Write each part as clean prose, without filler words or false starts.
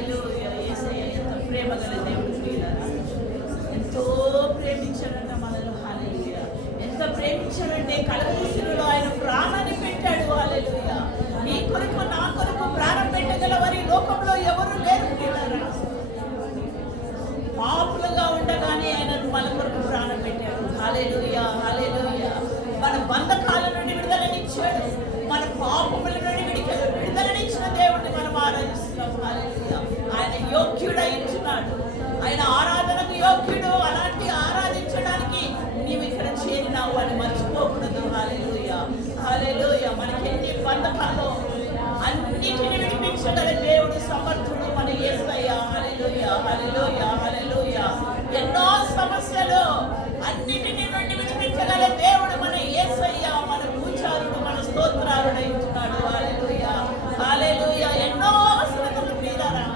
హల్లెలూయా. యేసయ్య ఎంత ప్రేమ గల దేవుడు ప్రియులారా. ఎంతో ప్రేమించాడంట మనలో. హల్లెలూయా. ఎంత ప్రేమించాడంటే కలవరిశిలలో ఆయన ప్రాణాన్ని పెట్టాడు. హల్లెలూయా. నీ కొరకు నా కొరకు ప్రాణం పెట్టగల వారి లోకంలో ఎవరు లేరు ప్రియులారా. పాపులుగా ఉండగానే ఆయన మన కొరకు ప్రాణం పెట్టాడు. హల్లెలూయా. హల్లెలూయా. మన బంధకాల నుండి విడుదలనిచ్చాడు. మన పాపముల నుండి విడుదలనిచ్చిన దేవుడిని మనం ఆరాధిస్తున్నాం. హల్లెలూయా. ఆయన యోగ్యుడైంచున్నాడు. ఆయన ఆరాధనకు యోగ్యుడు. అలాంటి ఆరాధించడానికి నీవు ఇక్కడ చేరినావు అని మర్చిపోకూడదు. హల్లెలూయా. హల్లెలూయా. మనకి ఎన్ని బంధకాలు అన్నిటిని విడిపించగల దేవుడు సమర్థుడు మన యేసయ్య. హల్లెలూయా. హల్లెలూయా. హల్లెలూయా. ఎన్నో సమస్యలు అన్నిటిని నుండి విడిపించగల దేవుడు మన యేసయ్య. మన పూజారుడు, మన స్తోత్రారుడైతున్నాడు. హల్లెలూయా. హల్లెలూయా. ఎన్నో అవసరతలు ప్రియులారా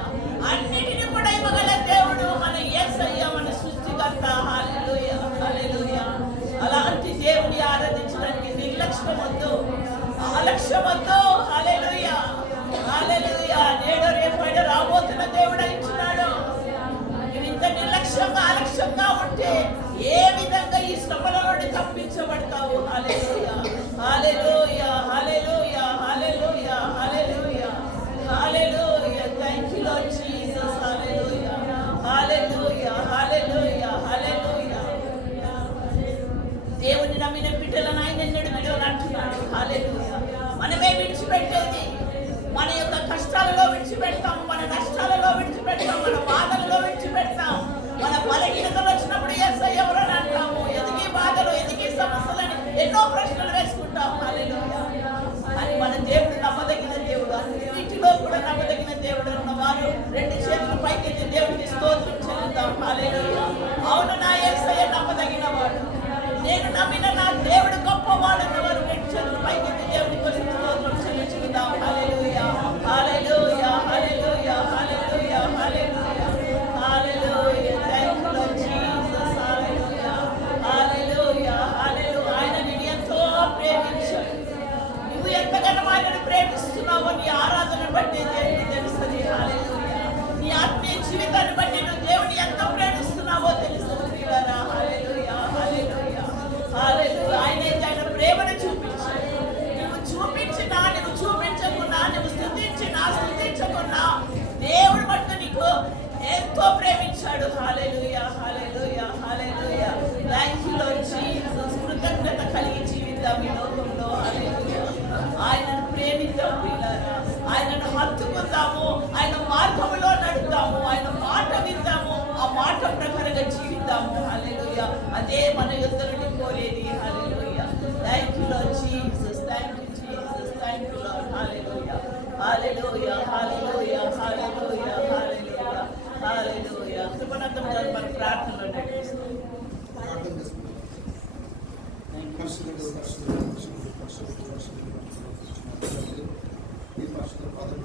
అన్నిటిని కూడా ఇవ్వగల దేవుడు మన యేసయ్య, మన సృష్టికర్త. హల్లెలూయా. హల్లెలూయా. అలాంటి దేవుని ఆరాధించడానికి నిర్లక్ష్యం వద్దు, ఆలక్ష్యం వద్దు. హల్లెలూయా. హల్లెలూయా. నేడు రేపైనా రాబోతున్న దేవుడు ఇచ్చినాడు. నువ్వు ఇంత నిర్లక్ష్యంగా ఆలక్ష్యంగా ఉంటే ఏ విధంగా ఈ శ్రమల నుండి తప్పించబడతావు. Hallelujah. Hallelujah. Hallelujah. Hallelujah. Hallelujah. Hallelujah. Thank you Lord Jesus. Hallelujah. Hallelujah. Hallelujah. Hallelujah. దేవుని నమ్మిన బిడ్డలను ఆయన ఎన్నడూ విడువను అంటున్నాడు. హల్లెలూయా. మనమే విడిచిపెట్టేది. మన యొక్క కష్టాలలో విడిచిపెడతాము, మన నష్టాలలో విడిచిపెడతాం, మన బాధలలో విడిచిపెడతాం. మన బలహీనతలు వచ్చినప్పుడు యేసయ్య ఎవరని అంటాము. ఎదిగి బాధలు, ఎదిగి సమస్యలని ఎన్నో ప్రశ్నలు వేసుకుంటాం. హల్లెలూయా. అని మన దేవుడు నమ్మదగిన దేవుడు. అన్నిటిలో కూడా నమ్మదగిన దేవుడు ఉన్నవారు రెండు చేతులు పైకెత్తి దేవుడికి స్తోత్రం చెల్లిద్దాం. హల్లెలూయా. అవును, నా యేసయ్య నమ్మదగిన వాడు, నేను నమ్మిన నా దేవుడు గొప్పవాడు అన్నవారు రెండు చేతులు పైకెత్తి దేవుడి కోసం స్తోత్రం చెల్లించుకుందాం. Hallelujah. Hallelujah. Hallelujah. Hallelujah. Hallelujah. Hallelujah. Thank you Lord Jesus. Hallelujah. Hallelujah. Hallelujah. ఆయన నిన్ను ఎంతో ప్రేమించాడు. నువ్వు ఎంతగానో ఆయనను ప్రేమిస్తున్నావో నీ ఆరాధన బట్టి దేవునికి తెలుస్తుంది. హల్లెలూయా. నీ ఆత్మీయ జీవితాన్ని బట్టి నువ్వు దేవుని ఎంత ప్రేమిస్తున్నావో తెలుస్తుంది ప్రియులారా. హల్లెలూయా. హల్లెలూయా. హల్లెలూయా. ఆయన ప్రేమను చూపించాడు. నువ్వు చూపించినా, నువ్వు చూపించకున్నా, నువ్వు స్తుతించకున్నా దేవుడు మట్టు నీకు ఎంతో ప్రేమించాడు. Hallelujah. Hallelujah. Hallelujah. Thank you Lord Jesus. కృతజ్ఞత కలిగి జీవిద్దాం ఈ లోకంలో. హల్లెలూయా. ఆయనను ప్రేమిద్దాం ప్రియులారా. ఆయనను హత్తుకుందాము, ఆయన మార్గములో నడుద్దాము, ఆయన మాట విందాము, ఆ మాట ప్రకారంగా జీవిద్దాము. హల్లెలూయా. అదే మన యుద్ధ నుండి కోరేది. Hallelujah. Thank you Lord Jesus. Thank you Jesus. Thank you Lord. Hallelujah. Hallelujah. Hallelujah. Hallelujah. Hallelujah. Hallelujah. కృపణంతం మన ప్రార్థనలో నడిపిస్తాం. ఈ పరిశుద్ధ పదవి